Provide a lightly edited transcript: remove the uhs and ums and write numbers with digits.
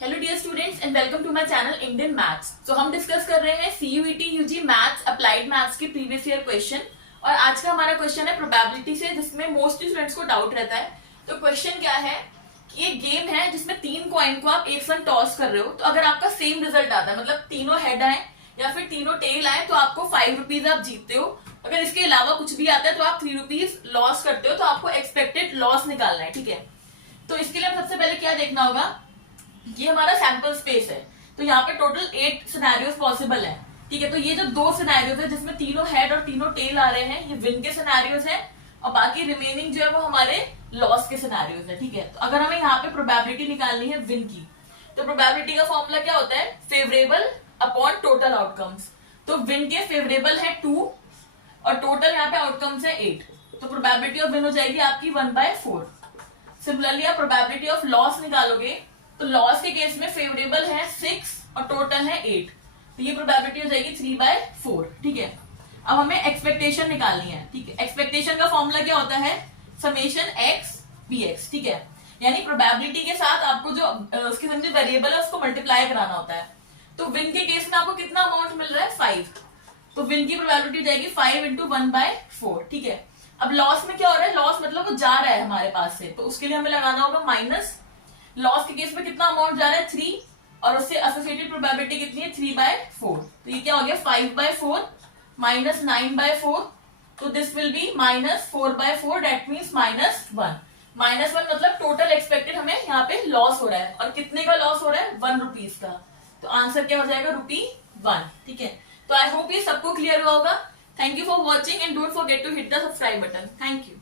Hello dear students and welcome to my channel Indian maths. तो हम discuss कर रहे हैं CUET UG maths applied maths के प्रीवियस ईयर क्वेश्चन। और आज का हमारा क्वेश्चन है प्रोबेबिलिटी से, जिसमें मोस्टली स्टूडेंट्स को डाउट रहता है। तो क्वेश्चन क्या है कि ये गेम है जिसमें 3 कॉइन को आप एक साथ टॉस कर रहे हो। तो अगर आपका सेम रिजल्ट आता है, मतलब तीनों हेड आए या फिर तीनों टेल आए, तो आपको 5 रुपीज आप जीतते हो। अगर इसके अलावा कुछ भी आता है तो आप 3 रुपीज लॉस करते हो। तो आपको एक्सपेक्टेड लॉस निकालना है, ठीक है। तो इसके लिए सबसे पहले क्या देखना होगा, ये हमारा सैंपल स्पेस है। तो यहाँ पे टोटल 8 सिनेरियोस पॉसिबल है, ठीक है। तो ये जो 2 सिनेरियोस है जिसमें तीनों हेड और तीनों टेल आ रहे हैं, ये विन के सिनेरियोस है। और बाकी रिमेनिंग जो है वो हमारे लॉस के सिनेरियोस है, ठीक है। तो अगर हमें यहाँ पे प्रोबेबिलिटी निकालनी है विन की, तो प्रोबेबिलिटी का फॉर्मूला क्या होता है, फेवरेबल अपॉन टोटल आउटकम्स। तो विन के फेवरेबल है 2 और टोटल यहाँ पे आउटकम्स है 8। तो प्रोबेबिलिटी ऑफ विन हो जाएगी आपकी 1/4। सिमिलरली आप प्रोबेबिलिटी ऑफ लॉस निकालोगे, तो लॉस के केस में फेवरेबल है 6 और टोटल है 8। तो ये प्रोबेबिलिटी हो जाएगी 3/4, ठीक है। अब हमें एक्सपेक्टेशन निकालनी है, ठीक है। एक्सपेक्टेशन का फॉर्मूला क्या होता है, समेशन x bx, ठीक है। यानी प्रोबेबिलिटी के साथ आपको जो उसके समझे वेरिएबल है उसको मल्टीप्लाई कराना होता है। तो विन के केस में आपको कितना अमाउंट मिल रहा है, 5। तो विन की प्रोबेबिलिटी हो जाएगी 5 इंटू 1/4, ठीक है। अब लॉस में क्या हो रहा है, लॉस मतलब वो जा रहा है हमारे पास से, तो उसके लिए हमें लगाना होगा माइनस। लॉस के केस में कितना अमाउंट जा रहा है, 3, और उससे एसोसिएटेड प्रोबेबिलिटी कितनी है, 3/4। तो ये क्या हो गया, 5/4 माइनस 9/4। तो this will be minus 4/4, that means -1। -1 मतलब टोटल एक्सपेक्टेड हमें यहाँ पे लॉस हो रहा है। और कितने का लॉस हो रहा है, 1 रुपीज का। तो आंसर क्या हो जाएगा, ₹1, ठीक है। तो आई होप ये सबको क्लियर हुआ होगा। Thank you for watching and don't forget to hit the subscribe button. Thank you.